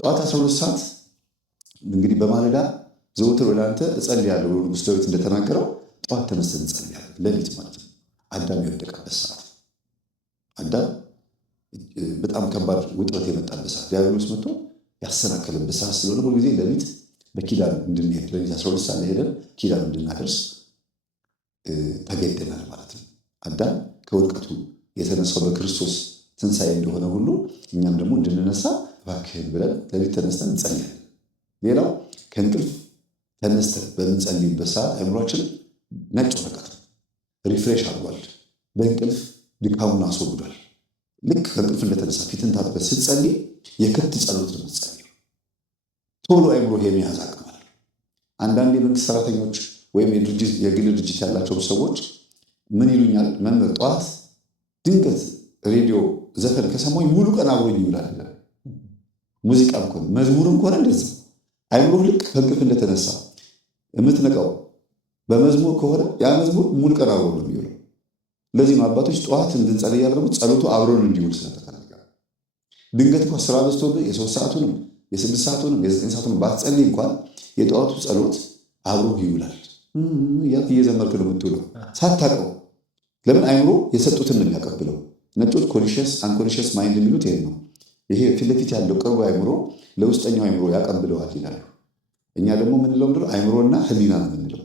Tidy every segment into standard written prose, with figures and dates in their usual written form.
ጠዋት 12 ሰዓት እንግዲህ በማለዳ ዘውትር ወደ አንተ እጸልያለሁ ንጉሥ ዳዊት እንደተናገረው ጠዋት ተነስተን እንጸልያለን። ሌሊት ማለት ነው። አዳም የወደቀበት ሰዓት፣ አዳም በጣም ከባድ ውጥረት የመጣበት ሰዓት፣ ዲያብሎስ መጥቶ ያሰናከለበት ሰዓት ስለሆነ ሁልጊዜ ሌሊት በኪዳን እንድንሄድ ሌሊት 12 ሰዓት ላይ ሄደን ኪዳን እንድናደርስ ተገደናል ማለት ነው። አዳም ከውድቀቱ የተነሳው በክርስቶስ ትንሣኤ እንደሆነ ሁሉ እኛም ደግሞ እንድንነሳ እባክህን ብለን ሌሊት ተነስተን እንጸልያለን። ሌላው ከእንቅልፍ ተነስተን በምንጸልይበት ሰዓት አእምሯችን ነጭ ወረቀት ነው፣ ሪፍሬሽ አድርጓል። በእንቅልፍ ድካሙን አስወግዷል። ልክ ከእንቅልፍ እንደተነሳ ፊትን ታጥበህ ስትጸልይ የክት ጸሎት ነው የምትጸልየው። ቶሎ አእምሮ የሚያዝ አቅም አለ። አንዳንድ የመንግስት ሰራተኞች ወይም የግል ድርጅት ያላቸው ሰዎች ምን ይሉኛል፣ መምህር ጠዋት ድንገት ሬዲዮ ዘፈን ከሰማኝ ሙሉ ቀን አብሮኝ ይውላል። ሙዚቃም ከሆነ መዝሙርም ከሆነ እንደዛ አእምሮ ልክ ከእንቅልፍ እንደተነሳ የምትነቃው በመዝሙር ከሆነ ያ መዝሙር ሙሉ ቀን አብሮ ነው የሚውለው። ለዚህ ነው አባቶች ጠዋት እንድንጸልይ ያደረጉት፣ ጸሎቱ አብሮን እንዲውል ስለተፈለገ። ድንገት እንኳን ስራ በዝቶብህ የ3 ሰዓቱንም የ6 ሰዓቱንም የ9 ሰዓቱንም ባትጸልይ እንኳን የጠዋቱ ጸሎት አብሮ ይውላል። ያት እየዘመርክ ነው የምትውለው ሳታውቀው። ለምን አእምሮ የሰጡትን ነው የሚያቀብለው። ነጮች ኮንሽስ አንኮንሽስ ማይንድ የሚሉት ይሄ ነው። ይሄ ፊት ለፊት ያለው ቅርቡ አእምሮ ለውስጠኛው አእምሮ ያቀብለዋል ይላሉ። እኛ ደግሞ የምንለው ምንድን ነው? አእምሮና ህሊና ነው የምንለው።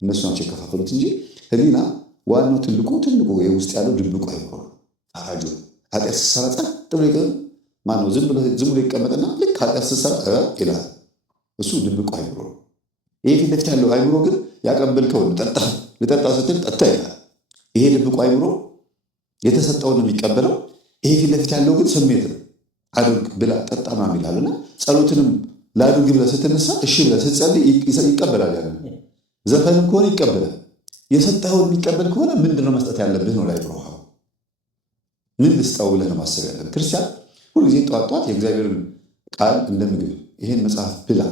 እነሱ ናቸው የከፋፈሉት እንጂ ህሊና ዋናው ትልቁ የውስጥ ያለው ድብቁ አእምሮ ነው። አራጁ ኃጢአት ስትሰራ ጸጥ ብሎ ማነው ዝም ብሎ ይቀመጥና ልክ ኃጢአት ስትሰራ ይላል። እሱ ድብቁ አእምሮ ነው። ይሄ ፊት ለፊት ያለው አእምሮ ግን ያቀበልከውን ልጠጣ ስትል ጠጣ ይላል። ይሄ ድብቁ አእምሮ የተሰጠውን ነው የሚቀበለው። ይሄ ፊት ለፊት ያለው ግን ስሜት ነው። አድርግ ብላ ጠጣ ምናምን ይላልና ጸሎትንም ላድርግ ብለህ ስትነሳ እሺ ብለህ ስትጸልይ ይቀበላል። ያለ ዘፈንም ከሆነ ይቀበላል። የሰጠኸውን የሚቀበል ከሆነ ምንድነው መስጠት ያለብህ ነው ላይ ብሮሃ ምን ልስጠው ብለህ ነው ማሰብ ያለብህ። ክርስቲያን ሁልጊዜ ጠዋት ጠዋት የእግዚአብሔርን ቃል እንደ ምግብ ይሄን መጽሐፍ ብላ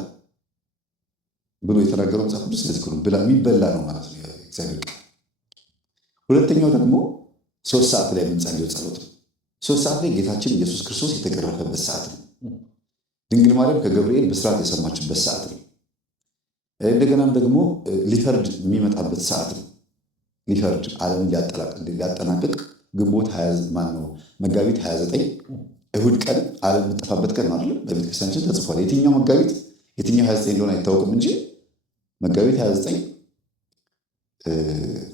ብሎ የተናገረው መጽሐፍ ቅዱስ ስለዚህ ነው ብላ የሚበላ ነው ማለት ነው የእግዚአብሔር ቃል። ሁለተኛው ደግሞ 3 ሰዓት ላይ የምንጸልየው ጸሎት ነው። 3 ሰዓት ላይ ጌታችን ኢየሱስ ክርስቶስ የተገረፈበት ሰዓት ነው። ድንግል ማርያም ከገብርኤል ብስራት የሰማችበት ሰዓት ነው። እንደገናም ደግሞ ሊፈርድ የሚመጣበት ሰዓት ነው። ሊፈርድ ዓለምን ሊያጠናቅቅ ግንቦት መጋቢት 29 እሁድ ቀን ዓለም የምጠፋበት ቀን ነው አይደል? በቤተክርስቲያናችን ተጽፏል። የትኛው መጋቢት የትኛው 29 እንደሆነ አይታወቅም እንጂ መጋቢት 29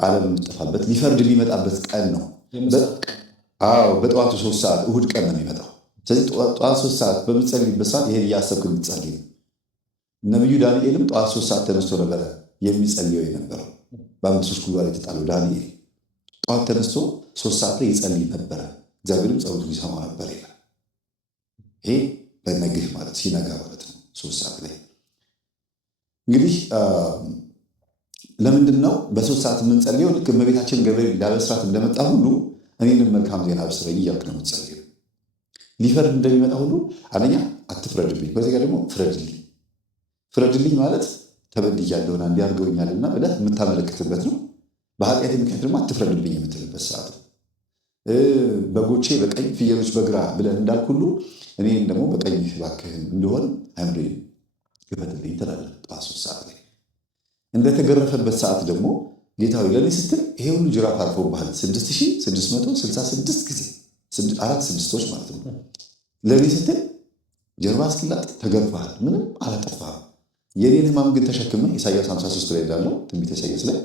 ዓለም የምጠፋበት ሊፈርድ የሚመጣበት ቀን ነው። በጠዋቱ 3 ሰዓት እሁድ ቀን ነው የሚመጣው። ስለዚህ ጠዋት 3 ሰዓት በምትጸልይበት ሰዓት ይሄን እያሰብክ የምትጸልይ ነው። ነቢዩ ዳንኤልም ጠዋት 3 ሰዓት ተነስቶ ነበረ የሚጸልየው የነበረው። በአንበሶች ጉድጓድ የተጣለው ዳንኤል ጠዋት ተነስቶ 3 ሰዓት ላይ ይጸልይ ነበረ፣ እግዚአብሔርም ጸሎቱን ይሰማ ነበር ይላል። ይሄ በነግህ ማለት ሲነጋ ማለት ነው 3 ሰዓት ላይ። እንግዲህ ለምንድን ነው በ3 ሰዓት የምንጸልየው? ልክ እመቤታችን ገብርኤል ሊያበስራት እንደመጣ ሁሉ እኔንም መልካም ዜና አብስረኝ እያልክ ነው የምትጸልየው። ሊፈርድ እንደሚመጣ ሁሉ አንደኛ አትፍረድብኝ፣ በዚህ ጋር ደግሞ ፍረድልኝ ማለት ተበድያለሁና እንዲያርገውኛልና ብለህ የምታመለክትበት ነው። በኃጢአት ምክንያት ደግሞ አትፍረድብኝ የምትልበት ሰዓት ነው። በጎቼ በቀኝ ፍየሎች በግራ ብለህ እንዳልክ ሁሉ እኔም ደግሞ በቀኝ እባክህን እንደሆን አእምሮዬን ግፈትልኝ ትላለህ። ጠዋት 3 ሰዓት ላይ እንደተገረፈበት ሰዓት ደግሞ ጌታዊ ለእኔ ስትል ይሄ ሁሉ ጅራፍ አርፎብሃል 6666 ጊዜ 4 ስድስቶች ማለት ነው። ለእኔ ስትል ጀርባ እስኪላጥ ተገርፈሃል፣ ምንም አላጠፋህም። የኔን ህማም ግን ተሸክመ ኢሳያስ 53 ላይ እንዳለው ትንቢተ ኢሳያስ ላይ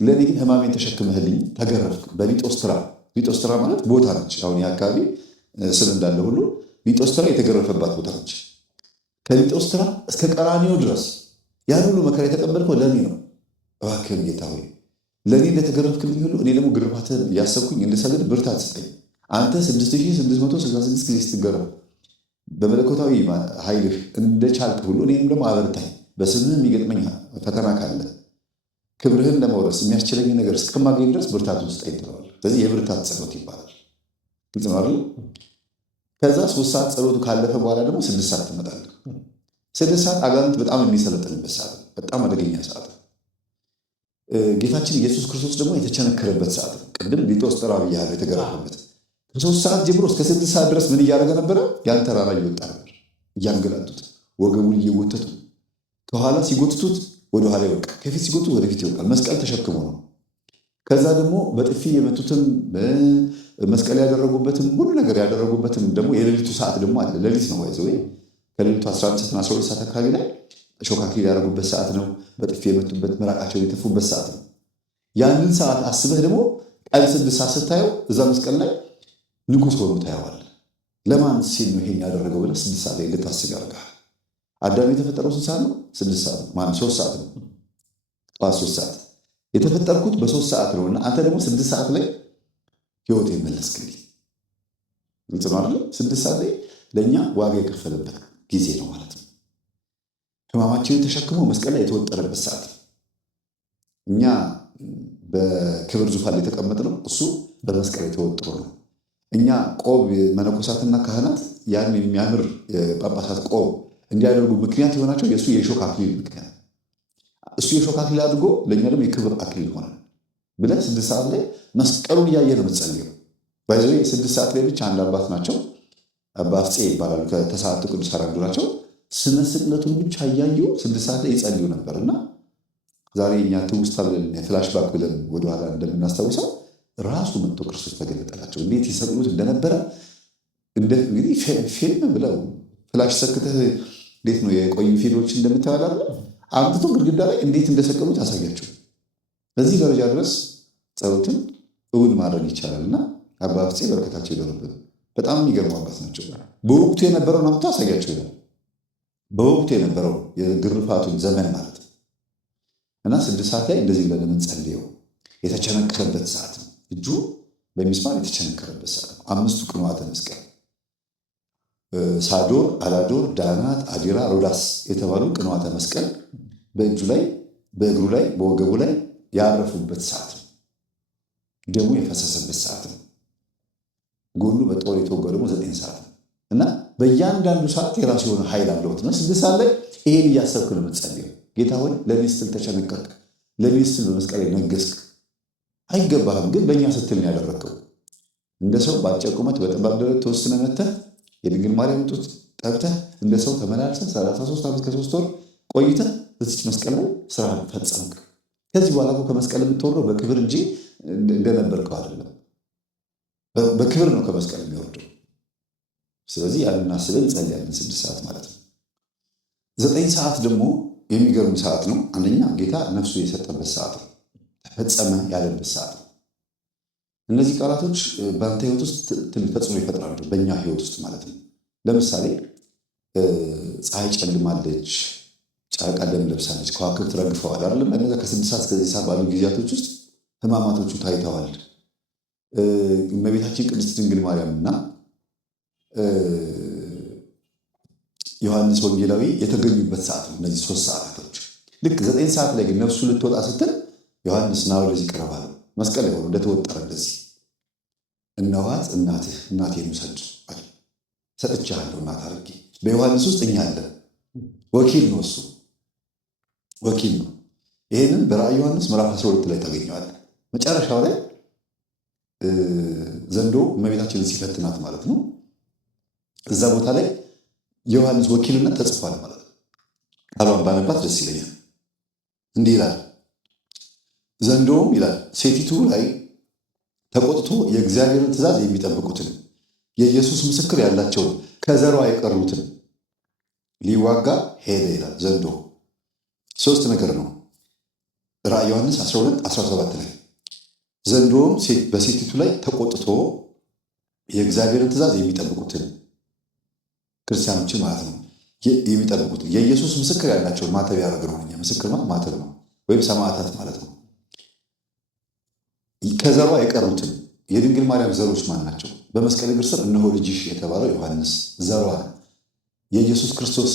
ለእኔ ግን ህማሜን ተሸክመህልኝ ተገረፍክ በሊጦስትራ። ሊጦስትራ ማለት ቦታ ነች። አሁን የአካባቢ ስም እንዳለ ሁሉ ሊጦስትራ የተገረፈባት ቦታ ነች። ከሊጦስትራ እስከ ቀራኒዮ ድረስ ያን ሁሉ መከራ የተቀበልከው ለእኔ ነው። እባክህን ጌታ ሆይ ለእኔ እንደተገረፍክልኝ ሁሉ እኔ ደግሞ ግርፋትህን እያሰብኩኝ እንድሰግድ ብርታት ስጠኝ። አንተ 6666 ጊዜ ስትገረፍ በመለኮታዊ ኃይልህ እንደቻልክ ሁሉ እኔም ደግሞ አበርታኝ። በስምህ የሚገጥመኝ ፈተና ካለ ክብርህን ለመውረስ የሚያስችለኝ ነገር እስከማገኝ ድረስ ብርታቱን ስጠኝ ትለዋለህ። ስለዚህ የብርታት ጸሎት ይባላል። ግልጽ ነው አይደል? ከዛ 3 ሰዓት ጸሎቱ ካለፈ በኋላ ደግሞ 6 ሰዓት ትመጣለህ። 6 ሰዓት አጋንንት በጣም የሚሰለጥንበት ሰዓት ነው። በጣም አደገኛ ሰዓት ነው። ጌታችን ኢየሱስ ክርስቶስ ደግሞ የተቸነከረበት ሰዓት ነው። ቅድም ሊጦስትራ ብያለሁ፣ የተገረፈበት ከ3 ሰዓት ጀምሮ እስከ 6 ሰዓት ድረስ ምን እያደረገ ነበረ? ያን ተራራ እየወጣ ነበር። እያንገላቱት ወገቡን እየጎተቱ ከኋላ ሲጎትቱት ወደኋላ ይወድቃል፣ ከፊት ሲጎትቱት ወደፊት ይወድቃል። መስቀል ተሸክሞ ነው። ከዛ ደግሞ በጥፊ የመቱትም መስቀል ያደረጉበትም ሁሉ ነገር ያደረጉበትም ደግሞ የሌሊቱ ሰዓት ደግሞ አለ። ሌሊት ነው ይዘው ከሌሊቱ 11 ሰዓት 12 ሰዓት አካባቢ ላይ ሾህ አክሊል ያደረጉበት ሰዓት ነው። በጥፊ የመቱበት ምራቃቸውን የተፉበት ሰዓት ነው። ያንን ሰዓት አስበህ ደግሞ ቀን 6 ሰዓት ስታየው እዛ መስቀል ላይ ንጉሥ ሆኖ ታየዋለህ። ለማን ሲል ነው ይሄን ያደረገው ብለህ 6 ሰዓት ላይ እንድታስብ ያደርጋል። አዳም የተፈጠረው 6 ሰዓት ነው? 6 ሰዓት ነው። ማን 3 ሰዓት ነው። ጠዋት 3 ሰዓት የተፈጠርኩት በ3 ሰዓት ነውና አንተ ደግሞ 6 ሰዓት ላይ ህይወት የመለስክልኝ። ግልጽ ነው አይደል? 6 ሰዓት ላይ ለእኛ ዋጋ የከፈለበት ጊዜ ነው ማለት ነው። ሕማማችንን ተሸክሞ መስቀል ላይ የተወጠረበት ሰዓት ነው። እኛ በክብር ዙፋን ላይ የተቀመጥነው እሱ በመስቀል ላይ ተወጥሮ ነው። እኛ ቆብ መነኮሳትና ካህናት ያን የሚያምር ጳጳሳት ቆብ እንዲያደርጉ ምክንያት የሆናቸው የእሱ የሾህ አክሊል ምክንያት፣ እሱ የሾህ አክሊል አድርጎ ለእኛ ደግሞ የክብር አክሊል ሆነ ብለን 6 ሰዓት ላይ መስቀሉን እያየ ነው የምትጸልየው። ባይዘ 6 ሰዓት ላይ ብቻ አንድ አባት ናቸው፣ አባ አፍፄ ይባላሉ። ከተሰዓቱ ቅዱሳን አንዱ ናቸው። ስነ ስቅለቱን ብቻ እያዩ 6 ሰዓት ላይ ይጸልዩ ነበር። እና ዛሬ እኛ ትውስታ ብለን ፍላሽባክ ብለን ወደኋላ እንደምናስታውሰው ራሱ መጥቶ ክርስቶስ ተገለጠላቸው። እንዴት ይሰቅሉት እንደነበረ እንግዲህ ፊልም ብለው ፍላሽ ሰክተህ እንዴት ነው የቆዩ ፊልሞች እንደምታወላለ አምጥቶ ግድግዳ ላይ እንዴት እንደሰቀሉት ያሳያቸው። በዚህ ደረጃ ድረስ ጸሎትን እውን ማድረግ ይቻላል። እና አባ አፍፄ በረከታቸው ይደረብን። በጣም የሚገርሙ አባት ናቸው። በወቅቱ የነበረውን አምጥቶ ያሳያቸው ይላል። በወቅቱ የነበረው የግርፋቱን ዘመን ማለት ነው። እና 6 ሰዓት ላይ እንደዚህ ብለን የምንጸልየው የተቸነከረበት ሰዓት ነው። እጁ በሚስማር የተቸነከረበት ሰዓት ነው። 5ቱ ቅንዋተ መስቀል ሳዶር፣ አላዶር፣ ዳናት፣ አዲራ፣ ሮዳስ የተባሉ ቅንዋተ መስቀል በእጁ ላይ፣ በእግሩ ላይ፣ በወገቡ ላይ ያረፉበት ሰዓት ነው። ደሙ የፈሰሰበት ሰዓት ነው። ጎኑ በጦር የተወጋው ደግሞ 9 ሰዓት ነው። እና በእያንዳንዱ ሰዓት የራሱ የሆነ ኃይል አለውት ነው። 6 ሰዓት ላይ ይሄን እያሰብክ ነው የምትጸልየው። ጌታ ሆይ ለእኔ ስትል ተቸነከርክ፣ ለእኔ ስትል በመስቀል ላይ ነገስክ። አይገባህም፣ ግን ለእኛ ስትል ነው ያደረግከው። እንደ ሰው በአጭር ቁመት በጠባብ ደረት ተወስነ መተህ የድንግል ማርያም ጡት ጠብተህ እንደ ሰው ተመላልሰህ 33 ዓመት ከ3 ወር ቆይተህ በዚች መስቀል ላይ ስራህን ፈጸምክ። ከዚህ በኋላ ከመስቀል የምትወርደው በክብር እንጂ እንደነበርከው አይደለም። በክብር ነው ከመስቀል የሚወርደው። ስለዚህ ያንን አስበን እንጸልያለን 6 ሰዓት ማለት ነው። 9 ሰዓት ደግሞ የሚገርም ሰዓት ነው። አንደኛ ጌታ ነፍሱ የሰጠበት ሰዓት ነው። ተፈጸመ ያለበት ሰዓት ነው። እነዚህ ቃላቶች በአንተ ህይወት ውስጥ ትልቅ ተጽዕኖ ይፈጥራሉ፣ በእኛ ህይወት ውስጥ ማለት ነው። ለምሳሌ ፀሐይ ጨልማለች፣ ጨረቃ ደም ለብሳለች፣ ከዋክብት ረግፈዋል አይደለም። እነዛ ከ6 ሰዓት እስከ 9 ሰዓት ባሉ ጊዜያቶች ውስጥ ህማማቶቹ ታይተዋል። እመቤታችን ቅድስት ድንግል ማርያምና ዮሐንስ ወንጌላዊ የተገኙበት ሰዓት ነው። እነዚህ 3 ሰዓታቶች ልክ 9 ሰዓት ላይ ግን ነፍሱ ልትወጣ ስትል ዮሐንስ ና ወደዚህ ቅረብ አለው። መስቀል ላይ ሆኖ እንደተወጠረ እንደዚህ እነኋት እናትህ፣ እናቴን ውሰድ ሰጥቼሃለሁ እናት አድርጌ። በዮሐንስ ውስጥ እኛ አለ ወኪል ነው፣ እሱ ወኪል ነው። ይህንን በራእይ ዮሐንስ ምዕራፍ 12 ላይ ታገኘዋለህ። መጨረሻው ላይ ዘንዶ እመቤታችንን ሲፈትናት ማለት ነው። እዛ ቦታ ላይ የዮሐንስ ወኪልነት ተጽፏል ማለት ነው። ቃሏን ባነባት ደስ ይለኛል። እንዲህ ይላል፣ ዘንዶውም ይላል ሴቲቱ ላይ ተቆጥቶ የእግዚአብሔርን ትእዛዝ የሚጠብቁትን የኢየሱስ ምስክር ያላቸውን ከዘሯ የቀሩትን ሊዋጋ ሄደ ይላል። ዘንዶ 3 ነገር ነው። ራእይ ዮሐንስ 12:17 ላይ ዘንዶውም በሴቲቱ ላይ ተቆጥቶ የእግዚአብሔርን ትእዛዝ የሚጠብቁትን ክርስቲያኖችን ማለት ነው የሚጠብቁትን የኢየሱስ ምስክር ያላቸውን ማተብ ያደረገ ነው። ምስክር ማተብ ነው ወይም ሰማዕታት ማለት ነው። ከዘሯ የቀሩትን የድንግል ማርያም ዘሮች ማን ናቸው? በመስቀል እግር ስር እነሆ ልጅሽ የተባለው ዮሐንስ ዘሯ የኢየሱስ ክርስቶስ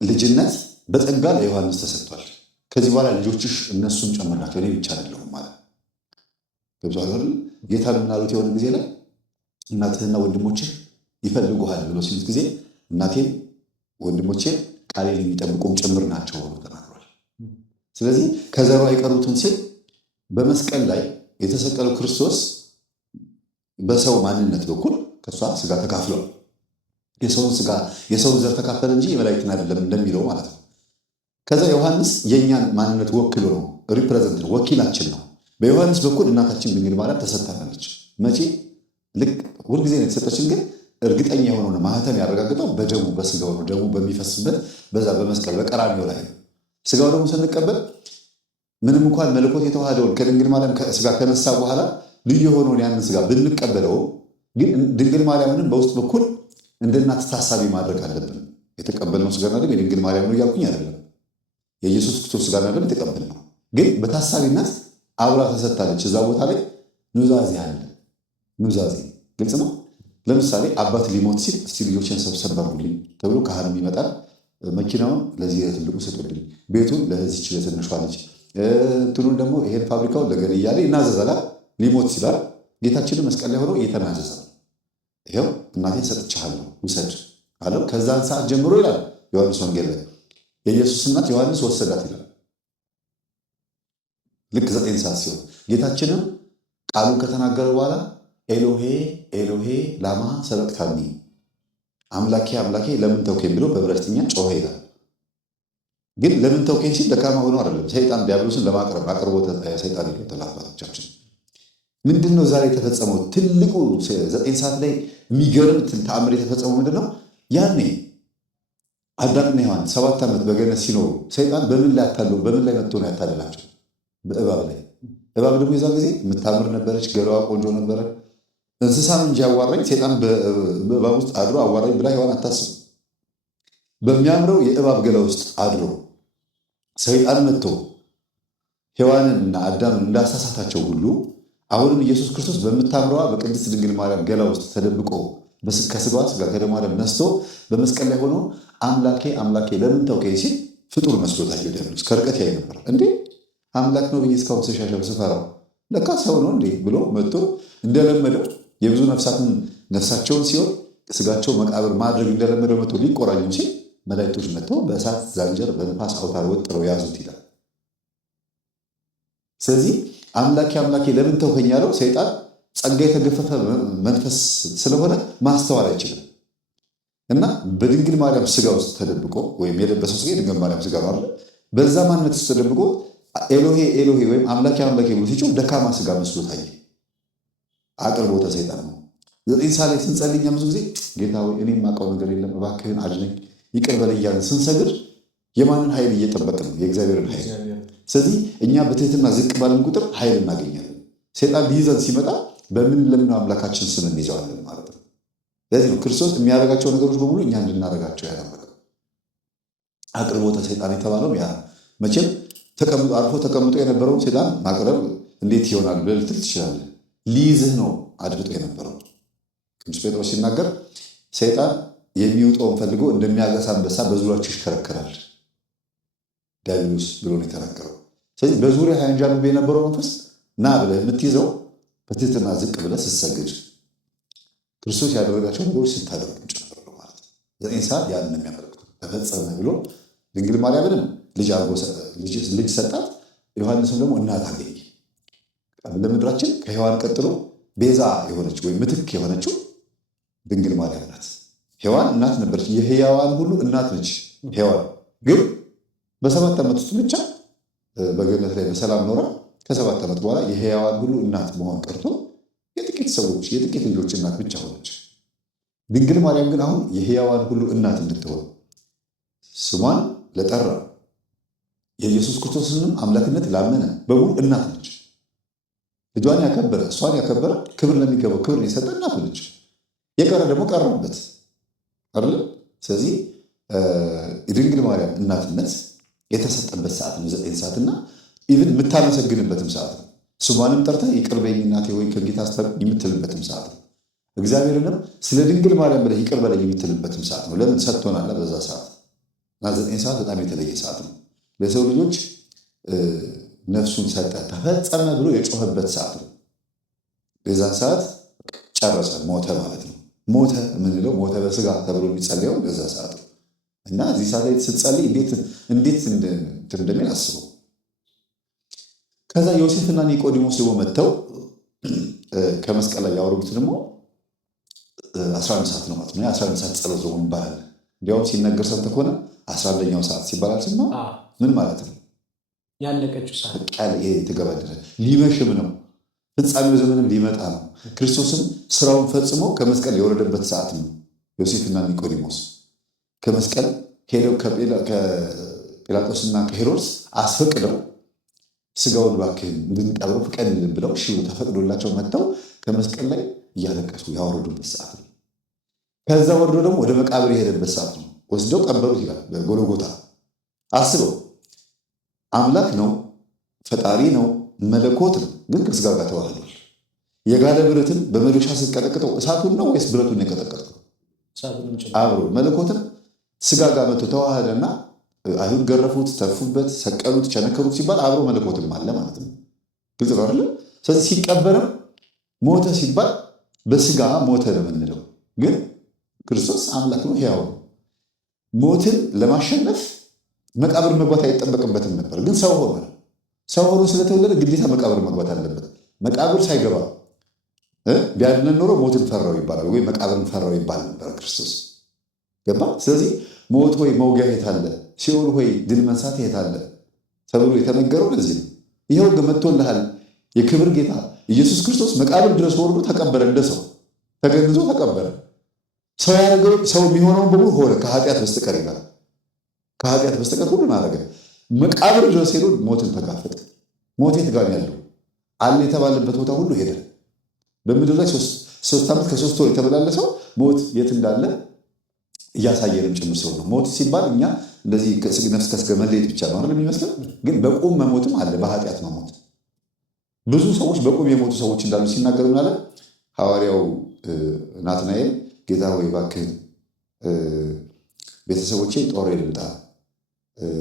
ልጅነት በጸጋ ለዮሐንስ ተሰጥቷል። ከዚህ በኋላ ልጆችሽ እነሱም ጨምር ናቸው፣ እኔ ብቻ አይደለሁም ማለት ገብቶሃል። ጌታ ምናሉት የሆነ ጊዜ ላይ እናትህና ወንድሞችህ ይፈልጉሃል ብሎ ሲሉት ጊዜ እናቴም ወንድሞቼን ቃሌን የሚጠብቁም ጭምር ናቸው ብሎ ተናግሯል። ስለዚህ ከዘሯ የቀሩትን ሲል በመስቀል ላይ የተሰቀለው ክርስቶስ በሰው ማንነት በኩል ከሷ ስጋ ተካፍሏል። የሰውን ስጋ የሰውን ዘር ተካፈለ እንጂ የመላእክትን አይደለም እንደሚለው ማለት ነው። ከዛ ዮሐንስ የእኛን ማንነት ወክሎ ነው፣ ሪፕሬዘንት ነው፣ ወኪላችን ነው። በዮሐንስ በኩል እናታችን ድንግል ማርያም ተሰጥታናለች። መቼ? ልክ ሁልጊዜ ነው የተሰጠችን፣ ግን እርግጠኛ የሆነው ማህተም ያረጋግጠው በደሙ በስጋው ነው። ደሙ በሚፈስበት በዛ በመስቀል በቀራንዮ ላይ ነው። ስጋው ደግሞ ስንቀበል ምንም እንኳን መለኮት የተዋሃደውን ከድንግል ማርያም ስጋ ከነሳ በኋላ ልዩ የሆነውን ያንን ስጋ ብንቀበለው፣ ግን ድንግል ማርያምንም በውስጥ በኩል እንደ እናት ታሳቢ ማድረግ አለብን። የተቀበልነው ስጋና ደም የድንግል ማርያም ነው እያልኩኝ አይደለም። የኢየሱስ ክርስቶስ ስጋና ደም የተቀበልነው ግን በታሳቢነት አብራ ተሰጥታለች። እዛ ቦታ ላይ ኑዛዜ አለ። ኑዛዜ ግልጽ ነው። ለምሳሌ አባት ሊሞት ሲል እስቲ ልጆችን ሰብሰብ አድርጉልኝ ተብሎ ካህንም ይመጣል። መኪናውን ለዚህ ለትልቁ ስጡልኝ፣ ቤቱን ለዚች ለትንሿ ልጅ፣ እንትኑን ደግሞ ይሄን ፋብሪካውን ለገሌ እያለ ይናዘዛል። ሊሞት ሲላል ጌታችንን መስቀል ላይ ሆኖ እየተናዘዘ ነው። ይኸው እናቴን ሰጥቻለሁ ውሰድ አለው። ከዛን ሰዓት ጀምሮ ይላል ዮሐንስ ወንጌል ላይ የኢየሱስ እናት ዮሐንስ ወሰዳት ይላል። ልክ 9 ሰዓት ሲሆን ጌታችንም ቃሉን ከተናገረ በኋላ ኤሎሄ ኤሎሄ ላማ ሰበቅታኒ፣ አምላኬ አምላኬ ለምን ተውከኝ ብሎ በዕብራይስጥኛ ጮኸ ይላል። ግን ለምን ተውከኝ ሲል ደካማ ሆኖ አይደለም። ሰይጣን ዲያብሎስን ለማቅረብ አቅርቦት ሰይጣን ይሉታል አባቶቻችን። ምንድን ነው ዛሬ የተፈጸመው? ትልቁ 9 ሰዓት ላይ የሚገርም ተአምር የተፈጸመው ምንድን ነው? ያኔ አዳምና ሔዋን 7 ዓመት በገነት ሲኖሩ ሰይጣን በምን ላይ አታለው? በምን ላይ መጥቶ ነው ያታለላቸው? በእባብ ላይ። እባብ ደግሞ የዛ ጊዜ የምታምር ነበረች፣ ገላዋ ቆንጆ ነበረ። እንስሳን እንጂ አዋራኝ፣ ሰይጣን በእባብ ውስጥ አድሮ አዋራኝ ብላ ሔዋን አታስብ። በሚያምረው የእባብ ገላ ውስጥ አድሮ ሰይጣን መጥቶ ሔዋንንና አዳምን እንዳሳሳታቸው ሁሉ አሁንም ኢየሱስ ክርስቶስ በምታምረዋ በቅድስት ድንግል ማርያም ገላ ውስጥ ተደብቆ ከስጋዋ ስጋ ከደሟ ደም ነስቶ በመስቀል ላይ ሆኖ አምላኬ አምላኬ ለምን ተውከኝ ሲል ፍጡር መስሎ ታየው። ዲያብሎስ ከርቀት ያይ ነበር። እንዴ አምላክ ነው ብዬ እስካሁን ስሻሸው ስፈራው ለካ ሰው ነው እንዴ ብሎ መጥቶ እንደለመደው የብዙ ነፍሳትን ነፍሳቸውን ሲሆን ስጋቸው መቃብር ማድረግ እንደለመደው መጥቶ ሊቆራኙ ሲል መላእክቶች መጥተው በእሳት ዛንጀር በነፋስ አውታር ወጥረው ያዙት ይላል። ስለዚህ አምላኬ አምላኬ ለምን ተውከኝ ያለው ሰይጣን ጸጋ የተገፈፈ መንፈስ ስለሆነ ማስተዋል አይችልም እና በድንግል ማርያም ስጋ ውስጥ ተደብቆ ወይም የለበሰው ስጋ የድንግል ማርያም ስጋ ነው። በዛ ማንነት ውስጥ ተደብቆ ኤሎሄ ኤሎሄ ወይም አምላኬ አምላኬ ብሎ ሲጮህ ደካማ ስጋ መስሎ ታየ። አቅርቦተ ሰይጣን ነው። 9 ሰዓት ላይ ስንጸልይ እኛ ብዙ ጊዜ ጌታ ሆይ እኔ የማውቀው ነገር የለም እባክህን አድነኝ ይቅር በለኝ እያልን ስንሰግድ የማንን ኃይል እየጠበቅን ነው? የእግዚአብሔርን ኃይል። ስለዚህ እኛ በትህትና ዝቅ ባለን ቁጥር ኃይል እናገኛለን። ሰይጣን ሊይዘን ሲመጣ በምን ለምን አምላካችን ስም እንይዘዋለን ማለት ነው። ለዚህ ነው ክርስቶስ የሚያደርጋቸው ነገሮች በሙሉ እኛ እንድናደርጋቸው ያደረገው። አቅርቦተ ሰይጣን የተባለው ያ መቼም አርፎ ተቀምጦ የነበረውን ሰይጣን ማቅረብ እንዴት ይሆናል ብለህ ልትል ትችላለህ። ሊይዝህ ነው አድብጦ የነበረው። ቅዱስ ጴጥሮስ ሲናገር ሰይጣን የሚውጠውን ፈልጎ እንደሚያገሳ አንበሳ በዙሪያችሁ ይሽከረከራል ዲያብሎስ ብሎ ነው የተናገረው። ስለዚህ በዙሪያ ያንዣብብ የነበረው መንፈስ ና ብለህ የምትይዘው በትህትና ዝቅ ብለህ ስትሰግድ ክርስቶስ ያደረጋቸው ነገሮች ስታደርጉ ጭምር ነው ማለት ነው። 9 ሰዓት ያን ነው የሚያደርጉት። ተፈጸመ ብሎ ድንግል ማርያምንም ልጅ ሰጣት። ዮሐንስም ደግሞ እናት አገኘ። ለምድራችን ከሔዋን ቀጥሎ ቤዛ የሆነች ወይም ምትክ የሆነችው ድንግል ማርያም ናት። ሔዋን እናት ነበረች፣ የሕያዋን ሁሉ እናት ነች። ሔዋን ግን በ7 ዓመት ውስጥ ብቻ በገነት ላይ በሰላም ኖራ ከ7 ዓመት በኋላ የሕያዋን ሁሉ እናት መሆን ቀርቶ የጥቂት ሰዎች የጥቂት ልጆች እናት ብቻ ሆነች። ድንግል ማርያም ግን አሁን የሕያዋን ሁሉ እናት እንድትሆን ስሟን ለጠራ የኢየሱስ ክርስቶስንም አምላክነት ላመነ በሙሉ እናት ነች። ልጇን ያከበረ እሷን ያከበረ ክብር ለሚገባው ክብር የሰጠ እናት ነች። የቀረ ደግሞ ቀረበት አይደል? ስለዚህ የድንግል ማርያም እናትነት የተሰጠበት ሰዓት ነው 9 ሰዓት እና ኢቭን የምታመሰግንበትም ሰዓት ነው። ስሟንም ጠርተህ ይቅር በይኝ እናቴ ሆይ ከጌታ አስታርቅ የምትልበትም ሰዓት ነው። እግዚአብሔርንም ስለ ድንግል ማርያም ብለህ ይቅር በለኝ የምትልበትም ሰዓት ነው። ለምን ሰጥቶናል በዛ ሰዓት እና 9 ሰዓት በጣም የተለየ ሰዓት ነው። ለሰው ልጆች ነፍሱን ሰጠ ተፈጸመ ብሎ የጮኸበት ሰዓት ነው። በዛን ሰዓት ጨረሰ፣ ሞተ ማለት ነው። ሞተ የምንለው ሞተ በስጋ ተብሎ የሚጸለየው በዛ ሰዓት ነው እና እዚህ ሰዓት ላይ ስትጸልይ እንዴት እንደሚል አስበው። ከዛ ዮሴፍና ኒቆዲሞስ ደግሞ መጥተው ከመስቀል ላይ ያወረዱት ደግሞ 11 ሰዓት ነው ማለት ነው። 11 ሰዓት ጸሎት ጾም ይባላል። እንዲያውም ሲነገር ሰምተህ ከሆነ 11ኛው ሰዓት ሲባል አልሰማህም? ምን ማለት ነው? ያለቀችው ሰዓት የተገባደደ ሊመሽም ነው። ፍጻሜው ዘመንም ሊመጣ ነው። ክርስቶስም ስራውን ፈጽሞ ከመስቀል የወረደበት ሰዓት ነው። ዮሴፍና ኒቆዲሞስ ከመስቀል ሄደው ከጲላጦስና ከሄሮድስ አስፈቅደው ስጋውን እባክህን እንድንቀብረው ፍቀድልን ብለው እሺ ተፈቅዶላቸው መጥተው ከመስቀል ላይ እያለቀሱ ያወረዱበት ሰዓት ነው። ከዛ ወርዶ ደግሞ ወደ መቃብር የሄደበት ሰዓት ነው። ወስደው ቀበሩት ይላል በጎልጎታ። አስበው፣ አምላክ ነው፣ ፈጣሪ ነው፣ መለኮት ነው፣ ግን ከስጋ ጋር ተዋህዷል። የጋለ ብረትን በመዶሻ ስትቀጠቅጠው እሳቱን ነው ወይስ ብረቱን የቀጠቀጠው? አብሮ መለኮትን ስጋ ጋር መጥቶ ተዋህደና አይሁድ ገረፉት፣ ተፉበት፣ ሰቀሉት፣ ቸነከሩት ሲባል አብሮ መለኮትም አለ ማለት ነው። ግልጽ ነው አይደለ? ስለዚህ ሲቀበርም ሞተ ሲባል በስጋ ሞተ ነው የምንለው፣ ግን ክርስቶስ አምላክ ነው፣ ሕያው ነው። ሞትን ለማሸነፍ መቃብር መግባት አይጠበቅበትም ነበር፣ ግን ሰው ሆነ። ሰው ሆኖ ስለተወለደ ግዴታ መቃብር መግባት አለበት። መቃብር ሳይገባ ቢያድነን ኖሮ ሞትን ፈራው ይባላል፣ ወይ መቃብርን ፈራው ይባል ነበር ክርስቶስ። ገባ? ስለዚህ ሞት ሆይ መውጊያ የት አለ? ሲኦል ሆይ ድል መንሳት የት አለ ተብሎ የተነገረው ለዚህ ነው። ይኸው መጥቶልሃል። የክብር ጌታ ኢየሱስ ክርስቶስ መቃብር ድረስ ወርዶ ተቀበረ። እንደ ሰው ተገንዞ ተቀበረ። ሰው ያደረገው ሰው የሚሆነውን በሙሉ ሆነ ከኃጢአት በስተቀር ይላል። ከኃጢአት በስተቀር ሁሉን አደረገ። መቃብር ድረስ ሄዶ ሞትን ተጋፈጠ። ሞት የት ጋር ያለው አለ የተባለበት ቦታ ሁሉ ሄደ። በምድር ላይ 3 ዓመት ከ3 ወር የተመላለሰው ሞት የት እንዳለ እያሳየንም ጭምር ሰው ነው። ሞት ሲባል እኛ እንደዚህ ነፍስ ከስጋ መለየት ብቻ ነው የሚመስለው፣ ግን በቁም መሞትም አለ። በኃጢአት መሞት ብዙ ሰዎች በቁም የሞቱ ሰዎች እንዳሉ ሲናገሩ ምናለ ሐዋርያው ናትናኤል ጌታ ሆይ እባክህን ቤተሰቦቼ ጦር ልምጣ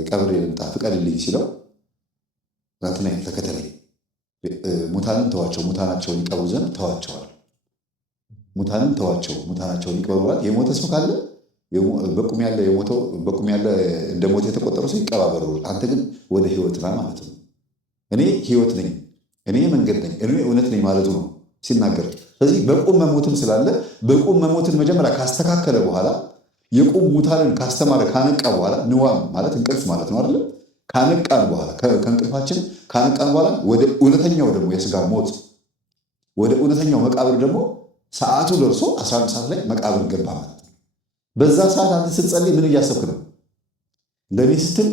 ቀብሬ ልምጣ ፍቀድልኝ ሲለው ናትናኤል ተከተለኝ፣ ሙታንን ተዋቸው፣ ሙታናቸውን ይቀብሩ ዘንድ ተዋቸዋል። ሙታንን ተዋቸው፣ ሙታናቸውን ይቀብሩዋል። የሞተ ሰው ካለ በቁም ያለ እንደ ሞት የተቆጠረው ሰው ይቀባበሩ፣ አንተ ግን ወደ ህይወት ና ማለት ነው። እኔ ህይወት ነኝ፣ እኔ መንገድ ነኝ፣ እኔ እውነት ነኝ ማለቱ ነው ሲናገር። ስለዚህ በቁም መሞትም ስላለ በቁም መሞትን መጀመሪያ ካስተካከለ በኋላ የቁም ሙታንን ካስተማረ ካነቃ በኋላ ንዋም ማለት እንቅልፍ ማለት ነው አይደለ? ካነቃን በኋላ ከእንቅልፋችን ካነቃን በኋላ ወደ እውነተኛው ደግሞ የስጋ ሞት ወደ እውነተኛው መቃብር ደግሞ ሰዓቱ ደርሶ 11 ሰዓት ላይ መቃብር ገባ ማለት ነው። በዛ ሰዓት አንተ ስትጸልይ ምን እያሰብክ ነው? ለኔ ስትል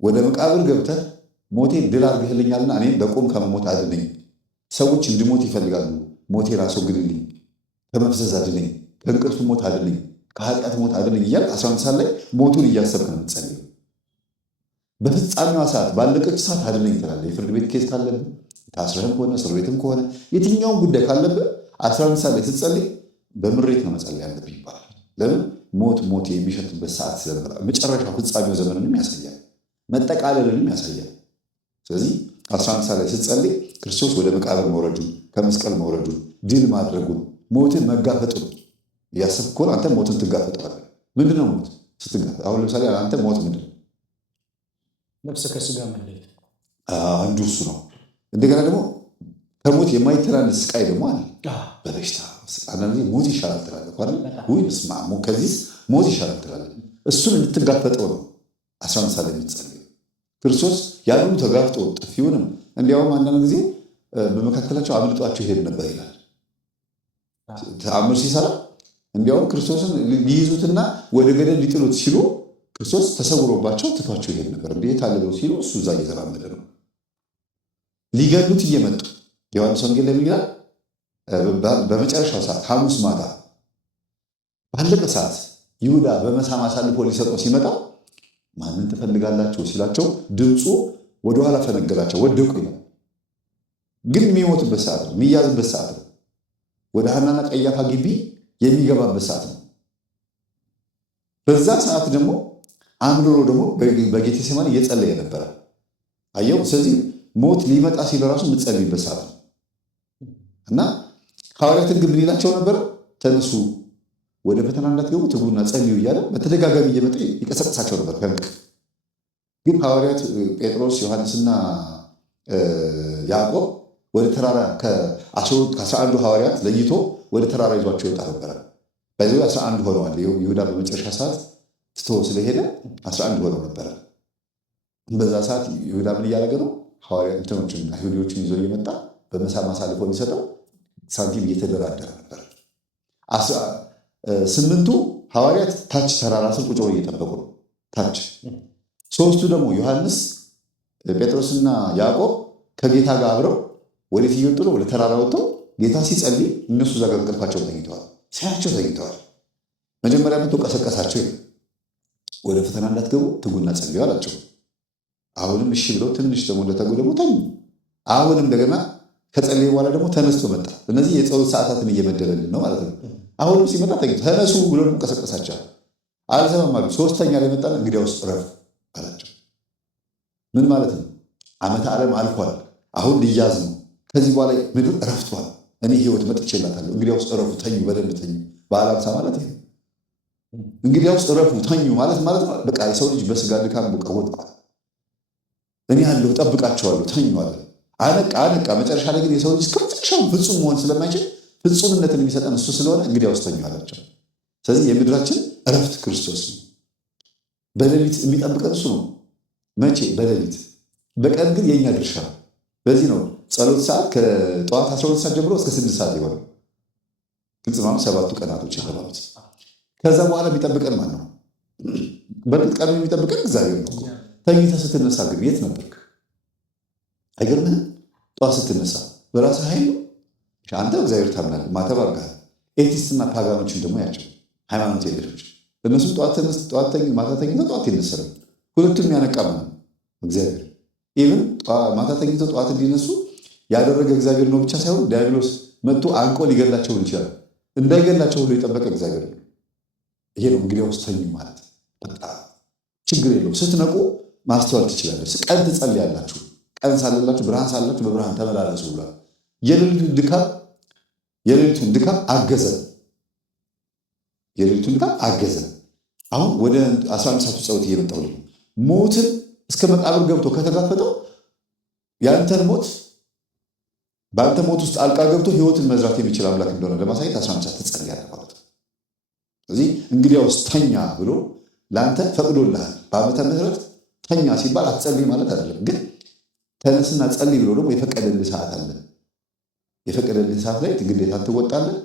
ወደ መቃብር ገብተህ ሞቴን ድል አድርገህልኛልና እኔም በቁም ከመሞት አድነኝ። ሰዎች እንድሞት ይፈልጋሉ። ሞቴን አስወግድልኝ፣ ከመፍዘዝ አድነኝ፣ ከእንቅልፍ ሞት አድነኝ፣ ከኃጢአት ሞት አድነኝ እያልክ 11 ሰዓት ላይ ሞቱን እያሰብክ ነው የምትጸልየው። በፍጻሜዋ ሰዓት ባለቀች ሰዓት አድነኝ ትላለህ። የፍርድ ቤት ኬስ ካለብህ፣ ታስረህም ከሆነ እስር ቤትም ከሆነ የትኛውን ጉዳይ ካለብህ 11 ሰዓት ላይ ስትጸልይ በምሬት ነው መጸለይ ያለብህ ይባላል። ለምን? ሞት የሚሸትበት ሰዓት ስለነበረ መጨረሻው ፍጻሜው ዘመንንም ያሳያል፣ መጠቃለልንም ያሳያል። ስለዚህ 11 ሰዓት ላይ ስትጸልይ ክርስቶስ ወደ መቃብር መውረዱን፣ ከመስቀል መውረዱን፣ ድል ማድረጉን፣ ሞትን መጋፈጡን እያሰብክ ከሆነ አንተ ሞትን ትጋፈጠዋለህ። ምንድነው ሞት ስትጋፈጥ? አሁን ለምሳሌ አንተ ሞት ምንድን ነው? ነፍስ ከስጋ መለየት አንዱ እሱ ነው። እንደገና ደግሞ ከሞት የማይተናነስ ስቃይ ደግሞ አለ። በበሽታ አንዳንድ ጊዜ ሞት ይሻላል ትላለህ። ከዚህ ሞት ይሻላል ትላለህ። እሱን እንድትጋፈጠው ነው 11 ሰዓት ላይ የምትጸልየው። ክርስቶስ ያንኑ ተጋፍጦ ጥፊውንም እንዲያውም አንዳንድ ጊዜ በመካከላቸው አምልጧቸው ይሄድ ነበር ይላል። ተአምር ሲሰራ እንዲያውም ክርስቶስን ሊይዙትና ወደ ገደል ሊጥሉት ሲሉ ክርስቶስ ተሰውሮባቸው ትቷቸው ይሄድ ነበር። እንዴት አለ ብለው ሲሉ እሱ እዛ እየተራመደ ነው። ሊገሉት እየመጡ ዮሐንስ ወንጌል ላይ ይላል በመጨረሻው ሰዓት ሐሙስ ማታ ባለቀ ሰዓት ይሁዳ በመሳም አሳልፎ ሊሰጠው ሲመጣ ማንን ትፈልጋላችሁ ሲላቸው ድምፁ ወደኋላ ፈነገላቸው፣ ወደቁ ይላል። ግን የሚሞትበት ሰዓት ነው፣ የሚያዝበት ሰዓት ነው። ወደ ሐናና ቀያፋ ግቢ የሚገባበት ሰዓት ነው። በዛ ሰዓት ደግሞ አምርሮ ደግሞ በጌቴሴማኒ እየጸለየ ነበረ። አየው። ስለዚህ ሞት ሊመጣ ሲል ራሱ የምትጸልይበት ሰዓት ነው እና ሐዋርያትን ግን ምን ይላቸው ነበረ? ተነሱ፣ ወደ ፈተና እንዳትገቡ ትጉና ጸልዩ እያለ በተደጋጋሚ እየመጣ ይቀሰቅሳቸው ነበር ከእንቅልፍ። ግን ሐዋርያት ጴጥሮስ፣ ዮሐንስና ያዕቆብ ወደ ተራራ ከ11 ሐዋርያት ለይቶ ወደ ተራራ ይዟቸው ይወጣ ነበረ። በዚህ 11 ሆነዋል። ይሁዳ በመጨረሻ ሰዓት ትቶ ስለሄደ 11 ሆነው ነበረ። በዛ ሰዓት ይሁዳ ምን እያደረገ ነው? እንትኖችንና ይሁዲዎችን ይዞ እየመጣ በመሳም አሳልፎ ሊሰጠው ሳንቲም እየተደራደረ ነበር። 8ቱ ሐዋርያት ታች ተራራ ስር ቁጭ ብለው እየጠበቁ ነው። ታች 3ቱ ደግሞ ዮሐንስ፣ ጴጥሮስና ያዕቆብ ከጌታ ጋር አብረው ወዴት እየወጡ ነው? ወደ ተራራ ወጥተው ጌታ ሲጸልይ እነሱ እዛ ጋር እንቅልፋቸው ተኝተዋል። ሳያቸው ተኝተዋል። መጀመሪያ መጥቶ ቀሰቀሳቸው። ወደ ፈተና እንዳትገቡ ትጉና ጸልዩ አላቸው። አሁንም እሺ ብለው ትንሽ ደግሞ እንደተጉ ደግሞ ተኙ። አሁንም እንደገና ከጸለየ በኋላ ደግሞ ተነስቶ መጣ። እነዚህ የጸሎት ሰዓታትን እየመደበልን ነው ማለት ነው። አሁንም ሲመጣ ተነሱ ብሎ ደግሞ ቀሰቀሳቸው። አልሰማም አሉ። 3ኛ ላይ መጣ። እንግዲያውስ ዕረፉ አላቸው። ምን ማለት ነው? ዓመተ ዓለም አልፏል። አሁን ልያዝ ነው። ከዚህ በኋላ ምድር ዕረፍቷል። እኔ ሕይወት መጥቼላታለሁ። እንግዲያውስ ዕረፉ፣ ተኙ፣ በደንብ ተኙ። በዓለ ሃምሳ ማለት ይሄ እንግዲያውስ ዕረፉ ተኙ ማለት ነው። በቃ የሰው ልጅ በስጋ ድካም ወጥቷል። እኔ ያለሁ እጠብቃቸዋለሁ፣ ተኙ አለ። አነቃ። መጨረሻ ላይ ግን የሰው ልጅ ከመጨረሻው ፍጹም መሆን ስለማይችል ፍጹምነትን የሚሰጠን እሱ ስለሆነ እንግዲያውስ ተኙ አላቸው። ስለዚህ የምድራችን ዕረፍት ክርስቶስ ነው። በሌሊት የሚጠብቀን እሱ ነው። መቼ? በሌሊት። በቀን ግን የእኛ ድርሻ። በዚህ ነው ጸሎት ሰዓት ከጠዋት 12 ሰዓት ጀምሮ እስከ 6 ሰዓት የሆነው። ግልጽ ነው። 7ቱ ቀናቶች የተባሉት። ከዛ በኋላ የሚጠብቀን ማን ነው? በእርግጥ ቀኑ የሚጠብቀን እግዚአብሔር ነው። ተኝተህ ስትነሳ ግን የት ነበርክ? አይገርምህም? ጠዋት ስትነሳ በራስህ ኃይል ነው። አንተ እግዚአብሔር ታምናለህ፣ ማተብ አድርገሃል። ኤቲስትና ፓጋኖችን ደግሞ ያቸው ሃይማኖት የሌሎች እነሱም ማታ ተኝተው ጠዋት ይነሳሉ። ሁለቱም ያነቃ ነው እግዚአብሔር። ኢቭን ማታ ተኝተው ጠዋት እንዲነሱ ያደረገ እግዚአብሔር ነው ብቻ ሳይሆን ዲያብሎስ መጥቶ አንቆ ሊገላቸው ይችላል። እንዳይገላቸው ሁሉ የጠበቀ እግዚአብሔር ነው። ይሄ ነው እንግዲያውስ ተኙ ማለት። በጣም ችግር የለውም። ስትነቁ ማስተዋል ትችላለች። ቀን ትጸልያላችሁ። ቀን ሳለላችሁ ብርሃን ሳላችሁ በብርሃን ተመላለሱ ብሏል። የሌሊቱን ድካም አገዘ። አሁን ወደ 11 ሰዓቱ ጸሎት እየመጣሁ ነው። ሞትን እስከ መቃብር ገብቶ ከተጋፈጠው የአንተን ሞት በአንተ ሞት ውስጥ አልቃ ገብቶ ሕይወትን መዝራት የሚችል አምላክ እንደሆነ ለማሳየት 11 ሰዓት ትጸልያለህ ማለት ነው። ስለዚህ እንግዲያውስ ተኛ ብሎ ለአንተ ፈቅዶልሃል። በዓመተ ምሕረት ተኛ ሲባል አትጸልይ ማለት አይደለም፣ ግን ተነስና ጸልይ ብሎ ደግሞ የፈቀደልህ ሰዓት አለ። የፈቀደልህ ሰዓት ላይ ግዴታ ትወጣለህ።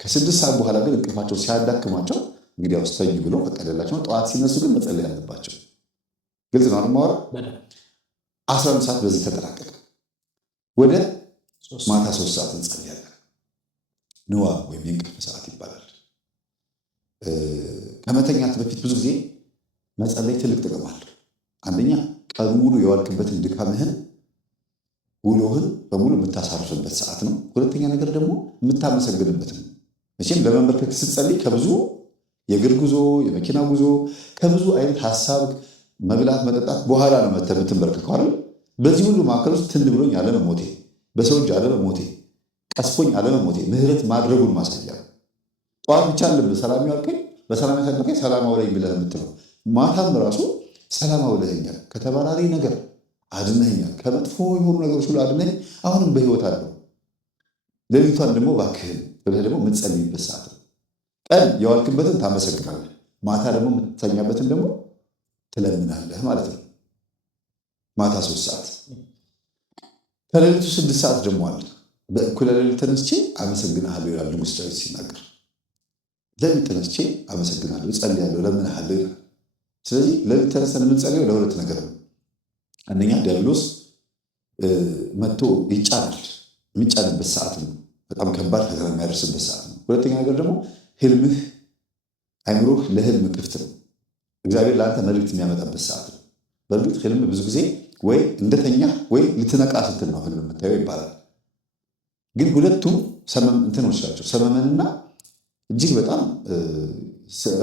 ከ6 ሰዓት በኋላ ግን እንቅልፋቸው ሲያዳክማቸው እንግዲያውስ ተኙ ብሎ ፈቀደላቸው። ጠዋት ሲነሱ ግን መጸለይ አለባቸው። ግልጽ ነው ማወራ። 11 ሰዓት በዚህ ተጠናቀቀ። ወደ ማታ 3 ሰዓት እንጸልያለን። ንዋም ወይም የእንቅልፍ ሰዓት ይባላል። ከመተኛት በፊት ብዙ ጊዜ መጸለይ ትልቅ ጥቅም አለው። አንደኛ ቀኑ ሙሉ የዋልክበትን ድካምህን ውሎህን በሙሉ የምታሳርፍበት ሰዓት ነው። ሁለተኛ ነገር ደግሞ የምታመሰግንበት ነው። መቼም ለመንበርከክ ስትጸልይ ከብዙ የእግር ጉዞ፣ የመኪና ጉዞ፣ ከብዙ አይነት ሀሳብ መብላት መጠጣት በኋላ ነው መተህ የምትንበርከከው አይደል? በዚህ ሁሉ መካከል ውስጥ ትን ብሎኝ አለመሞቴ፣ በሰው እጅ አለመሞቴ፣ ቀስፎኝ አለመሞቴ ምህረት ማድረጉን ማሳያ ነው። ጠዋት ብቻ አለብህ ሰላም ያልከኝ በሰላም ያሳለፈኝ ሰላም አውለኝ ብለህ የምትለው ማታም ራሱ ሰላም አውለኸኛል፣ ከተባራሪ ነገር አድነኸኛል፣ ከመጥፎ የሆኑ ነገሮች ሁሉ አድነኝ፣ አሁንም በህይወት አለው። ሌሊቷን ደግሞ እባክህን ብለህ ደግሞ የምትጸልይበት ሰዓት ነው። ቀን የዋልክበትን ታመሰግናለህ፣ ማታ ደግሞ የምትተኛበትን ደግሞ ትለምናለህ ማለት ነው። ማታ 3 ሰዓት ከሌሊቱ 6 ሰዓት ደግሞ አለ። በእኩለ ሌሊት ተነስቼ አመሰግንሃለሁ ይላል ንጉሥ ዳዊት ሲናገር። ሌሊት ተነስቼ አመሰግናለሁ፣ እጸልያለሁ፣ እለምንሃለሁ ይላል። ስለዚህ ሌሊት ተነስተን የምንጸልየው ለሁለት ነገር ነው። አንደኛ ዲያብሎስ መጥቶ ይጫናል፣ የሚጫንበት ሰዓት ነው። በጣም ከባድ ነገር የሚያደርስበት ሰዓት ነው። ሁለተኛ ነገር ደግሞ ህልምህ አይምሮህ ለህልም ክፍት ነው። እግዚአብሔር ለአንተ መልእክት የሚያመጣበት ሰዓት ነው። በእርግጥ ህልም ብዙ ጊዜ ወይ እንደተኛ ወይ ልትነቃ ስትል ነው ህልም የምታየው ይባላል። ግን ሁለቱም እንትኖች ናቸው። ሰመመንና እጅግ በጣም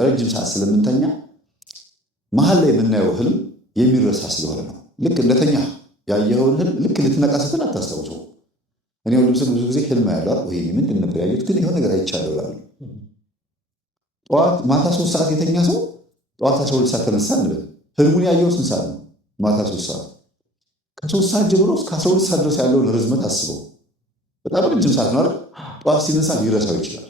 ረጅም ሰዓት ስለምንተኛ መሀል ላይ የምናየው ህልም የሚረሳ ስለሆነ ነው። ልክ እንደተኛ ያየኸውን ህልም ልክ ልትነቃ ስትል አታስታውሰው። እኔ ሁሉም ሰው ብዙ ጊዜ ህልም ያለው ወይ ምንድን ነበር ያየሁት ግን የሆነ ነገር አይቻለሁ እላለሁ። ጠዋት ማታ 3 ሰዓት የተኛ ሰው ጠዋት 12 ሰዓት ተነሳ እንበል። ህልሙን ያየው ስንት ሰዓት ነው? ማታ 3 ሰዓት። ከ3 ሰዓት ጀምሮ እስከ 12 ሰዓት ድረስ ያለውን ርዝመት አስበው። በጣም ረጅም ሰዓት ነው አይደል? ጠዋት ሲነሳ ሊረሳው ይችላል።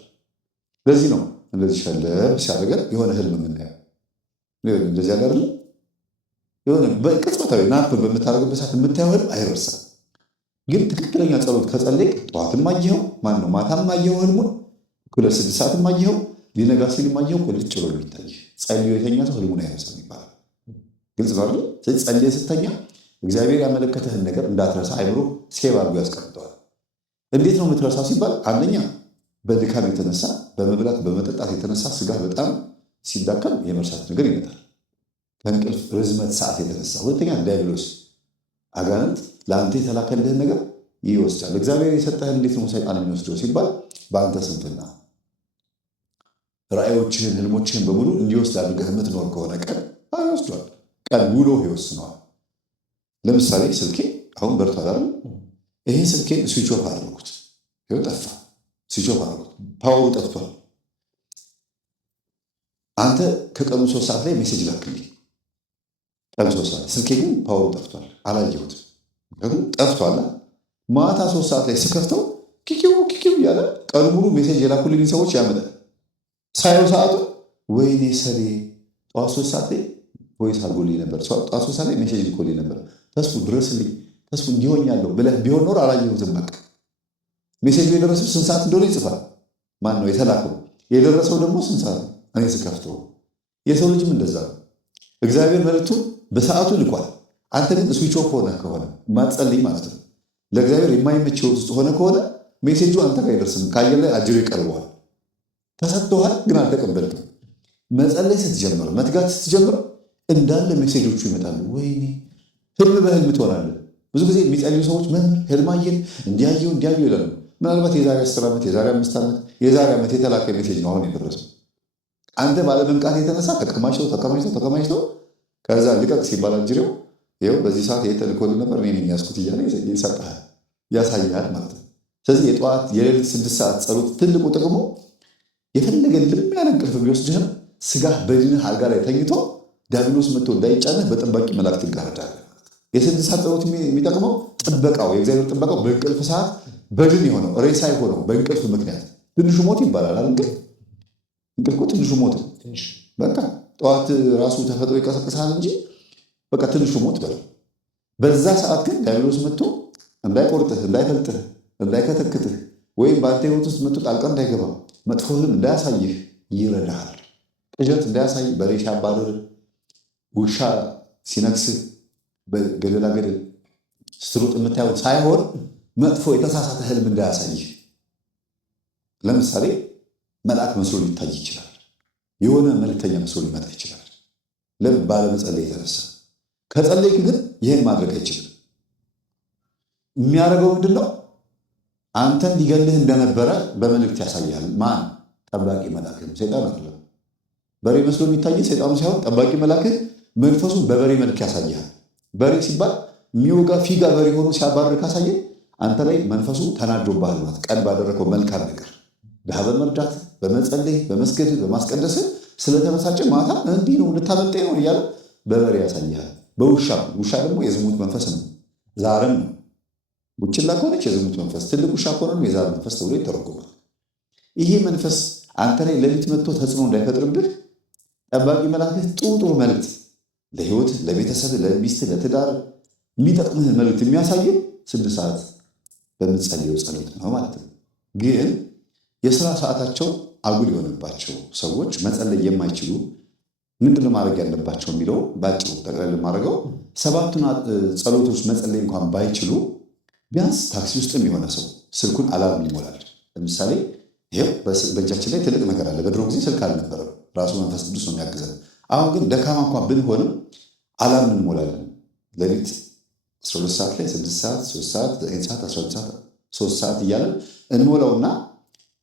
ለዚህ ነው እንደዚህ ሸለብ ሲያደርገን የሆነ ህልም የምናየው። እንደዚህ ያለ አይደለም የሆነ በቅጽበታዊ ናፕ በምታደርግበት ሰዓት የምታየው ህልም አይረሳም። ግን ትክክለኛ ጸሎት ከጸለይክ ጠዋትም አየኸው ማታም አየኸው ህልሙን 2-6 ሰዓትም አየኸው ሊነጋ ሲልም አየኸው ቁልጭ ብሎ የሚታይ ጸልዮ የተኛ ሰው ህልሙን አይረሳም ይባላል። ግልጽ ነው አይደል? ስለዚህ ጸልየህ ስተኛ እግዚአብሔር ያመለከተህን ነገር እንዳትረሳ አይምሮ ሴቭ አድርጎ ያስቀምጠዋል። እንዴት ነው የምትረሳው ሲባል አንደኛ በድካም የተነሳ በመብላት በመጠጣት የተነሳ ስጋ በጣም ሲዳከም የመርሳት ነገር ይመጣል። ከእንቅልፍ ርዝመት ሰዓት የተነሳ። ሁለተኛ ዲያብሎስ አጋንንት ለአንተ የተላከልህን ነገር ይወስዳል። እግዚአብሔር የሰጠህን እንዴት ነው ሰይጣን የሚወስደው ሲባል በአንተ ስንፍና ራእዮችህን ህልሞችህን በሙሉ እንዲወስድ አድርገህ የምትኖር ከሆነ ቀን ይወስዷል። ቀን ውሎ ይወስነዋል። ለምሳሌ ስልኬ አሁን በርቷል አይደል? ይሄን ስልኬን ስዊች ኦፍ አደረኩት፣ ይኸው ጠፋ። ስዊች ኦፍ አደረኩት፣ ፓወሩ ጠፍቷል። አንተ ከቀኑ 3 ሰዓት ላይ ሜሴጅ ላክልኝ። ቀኑ 3 ሰዓት ስልኬ ግን ፓወሩ ጠፍቷል፣ አላየሁትም። ምክንያቱም ጠፍቷል። ማታ 3 ሰዓት ላይ ስከፍተው ኪኪው እያለ ቀኑ ሙሉ ሜሴጅ የላኩልኝ ሰዎች ያመጣል። ሳየው ሰዓቱ ወይኔ ሰሌ ጠዋት 3 ሰዓት ላይ ቮይስ አድርጎልኝ ነበር፣ ጠዋት 3 ሰዓት ላይ ሜሴጅ ልኮልኝ ነበር፣ ተስፉ ድረስልኝ፣ ተስፉ እንዲሆኛለሁ ብለህ ቢሆን ኖር አላየሁትም። በቃ ሜሴጅ የደረሰው ስንት ሰዓት እንደሆነ ይጽፋል። ማን ነው የተላከው? የደረሰው ደግሞ ስንት ሰዓት ነው? እኔ ስከፍተው። የሰው ልጅም እንደዛ ነው። እግዚአብሔር መልእክቱን በሰዓቱ ልኳል። አንተ ግን ስዊች ኦፍ ሆነ ከሆነ ማትጸልይ ማለት ነው፣ ለእግዚአብሔር የማይመች ህይወት ውስጥ ሆነ ከሆነ ሜሴጁ አንተ ጋር አይደርስም። ከአየር ላይ አጅሮ ይቀርበዋል። ተሰጥቶሃል፣ ግን አልተቀበልክም። መጸለይ ስትጀምር፣ መትጋት ስትጀምር እንዳለ ሜሴጆቹ ይመጣሉ። ወይኔ ህልም በህልም ትሆናለህ። ብዙ ጊዜ የሚጸልዩ ሰዎች መምህር ህልም አየን እንዲያየው ይላሉ። ምናልባት የዛሬ 10 ዓመት የዛሬ 5 ዓመት የዛሬ ዓመት የተላከ ሜሴጅ ነው አሁን የደረሰው። አንተ ባለመንቃት የተነሳ ተከማችተው ከዛ ልቀቅ ሲባል አጅሬው ይኸው በዚህ ሰዓት ይሄ ተልኮልህ ነበር እኔ ነኝ ያዝኩት እያለ ይሰጥሃል፣ ያሳይሃል ማለት ነው። ስለዚህ የጠዋት የሌሊት 6 ሰዓት ጸሎት ትልቁ ጥቅሙ የፈለገ ልም ያለ እንቅልፍ ቢወስድህም ስጋህ በድንህ አልጋ ላይ ተኝቶ ዲያብሎስ መጥቶ እንዳይጫነህ በጠባቂ መላእክት ትጋርዳለህ። የ6 ሰዓት ጸሎት የሚጠቅመው ጥበቃው የእግዚአብሔር ጥበቃው በእንቅልፍ ሰዓት በድን የሆነው ሬሳ የሆነው በእንቅልፍ ምክንያት ትንሹ ሞት ይባላል አይደል? እንቅልፍ ትንሹ ሞት በቃ ጠዋት ራሱ ተፈጥሮ ይቀሰቅሳል እንጂ በቃ ትንሹ ሞት በለው። በዛ ሰዓት ግን ዲያብሎስ መጥቶ እንዳይቆርጥህ፣ እንዳይፈልጥህ፣ እንዳይከተክትህ ወይም በአንተ ህይወት ውስጥ መጥቶ ጣልቃ እንዳይገባ መጥፎ ህልም እንዳያሳይህ ይረዳሃል። ቅዠት እንዳያሳይ በሬ ሲያባርር፣ ውሻ ሲነክስህ በገደላ ገደል ስትሮጥ የምታየው ሳይሆን መጥፎ የተሳሳተ ህልም እንዳያሳይህ። ለምሳሌ መልአክ መስሎ ሊታይ ይችላል። የሆነ መልእክተኛ መስሎ ሊመጣ ይችላል። ለምን? ባለመጸለይ የተነሳ። ከጸለይክ ግን ይህን ማድረግ አይችልም። የሚያደርገው ምንድን ነው? አንተን ሊገልህ እንደነበረ በመልእክት ያሳያል። ማን? ጠባቂ መልአክህ። ሰይጣን አይደለም። በሬ መስሎ የሚታይ ሰይጣኑ ሳይሆን ጠባቂ መልአክህ መንፈሱን በበሬ መልክ ያሳያል። በሬ ሲባል የሚወጋ ፊጋ በሬ ሆኖ ሲያባርር ካሳየ አንተ ላይ መንፈሱ ተናዶብሃል ማለት ቀን ባደረገው መልካም ነገር ድሃ በመርዳት በመጸለይ በመስገድ በማስቀደስ ስለተመሳጨ ማታ እንዲህ ነው ልታመልጠኝ ነው እያለ በበሬ ያሳያል። በውሻ ደግሞ የዝሙት መንፈስ ነው፣ ዛርም ነው። ቡችላ ከሆነች የዝሙት መንፈስ፣ ትልቅ ውሻ ከሆነ የዛር መንፈስ ተብሎ ይተረጎማል። ይሄ መንፈስ አንተ ላይ ሌሊት መጥቶ ተጽዕኖ እንዳይፈጥርብህ ጠባቂ መልአክህ ጥሩ መልእክት ለህይወት፣ ለቤተሰብ፣ ለሚስት፣ ለትዳር የሚጠቅምህን መልእክት የሚያሳየው 6 ሰዓት በምትጸልየው ጸሎት ነው ማለት ነው። ግን የስራ ሰዓታቸው አጉል የሆነባቸው ሰዎች መጸለይ የማይችሉ ምንድነው ማድረግ ያለባቸው የሚለው ባጭሩ ጠቅለል ማድረገው 7ቱን ጸሎቶች መጸለይ እንኳን ባይችሉ ቢያንስ ታክሲ ውስጥም የሆነ ሰው ስልኩን አላርም ይሞላል። ለምሳሌ ይሄው በእጃችን ላይ ትልቅ ነገር አለ። በድሮ ጊዜ ስልክ አልነበረም፣ ራሱ መንፈስ ቅዱስ ነው የሚያግዘን። አሁን ግን ደካማ እንኳን ብንሆንም አላርም እንሞላለን። ሌሊት 12 ሰዓት ላይ 6 ሰዓት 3 ሰዓት 9 ሰዓት 12 ሰዓት 3 ሰዓት እያለን እንሞላውና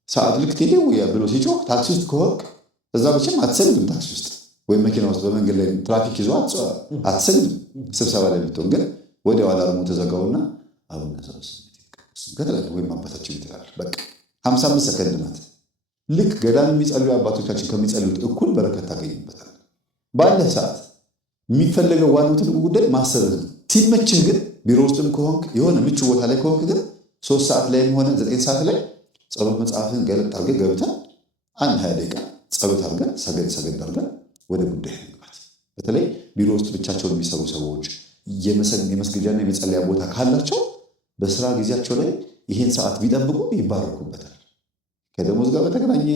ሰዓት ልክ ቴሌው ብሎ ሲጮህ ታክሲ ውስጥ ከሆንክ እዛ ብቻም አትሰግድም። ታክሲ ውስጥ ወይም መኪና ውስጥ በመንገድ ላይ ትራፊክ ይዞ አትሰግድም። ስብሰባ ላይ ብትሆን ግን ወዲያው አላርሙ ተዘጋውና አሁን ከተለያዩ ወይም አባታችን ይትላል። በቃ 55 ሰከንድ ናት። ልክ ገዳም የሚጸልዩ አባቶቻችን ከሚጸልዩት እኩል በረከት ታገኝበታል። ባለህ ሰዓት የሚፈለገው ዋናው ትልቁ ጉዳይ ማሰብህ ነው። ሲመችህ ግን ቢሮ ውስጥም ከሆንክ የሆነ ምቹ ቦታ ላይ ከሆንክ ግን 3 ሰዓት ላይም ሆነ 9 ሰዓት ላይ ጸሎት መጽሐፍን ገለጥ አድርገህ ገብተህ አንድ 20 ደቂቃ ጸሎት አድርገን ሰገድ አድርገን ወደ ጉዳይ መግባት። በተለይ ቢሮ ውስጥ ብቻቸውን የሚሰሩ ሰዎች የመስገጃና የመጸለያ ቦታ ካላቸው በስራ ጊዜያቸው ላይ ይሄን ሰዓት ቢጠብቁ ይባረኩበታል። ከደሞዝ ጋር በተገናኘ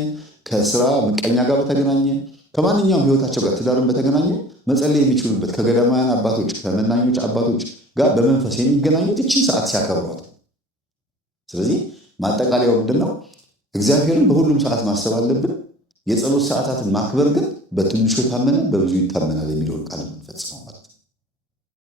ከስራ ምቀኛ ጋር በተገናኘ ከማንኛውም ህይወታቸው ጋር ትዳርን በተገናኘ መጸለይ የሚችሉበት ከገዳማውያን አባቶች ከመናኞች አባቶች ጋር በመንፈስ የሚገናኙት እቺን ሰዓት ሲያከብሯት። ስለዚህ ማጠቃለያው ምንድነው? እግዚአብሔርን በሁሉም ሰዓት ማሰብ አለብን። የጸሎት ሰዓታትን ማክበር ግን በትንሹ የታመነ በብዙ ይታመናል የሚለውን ቃል የምንፈጽመው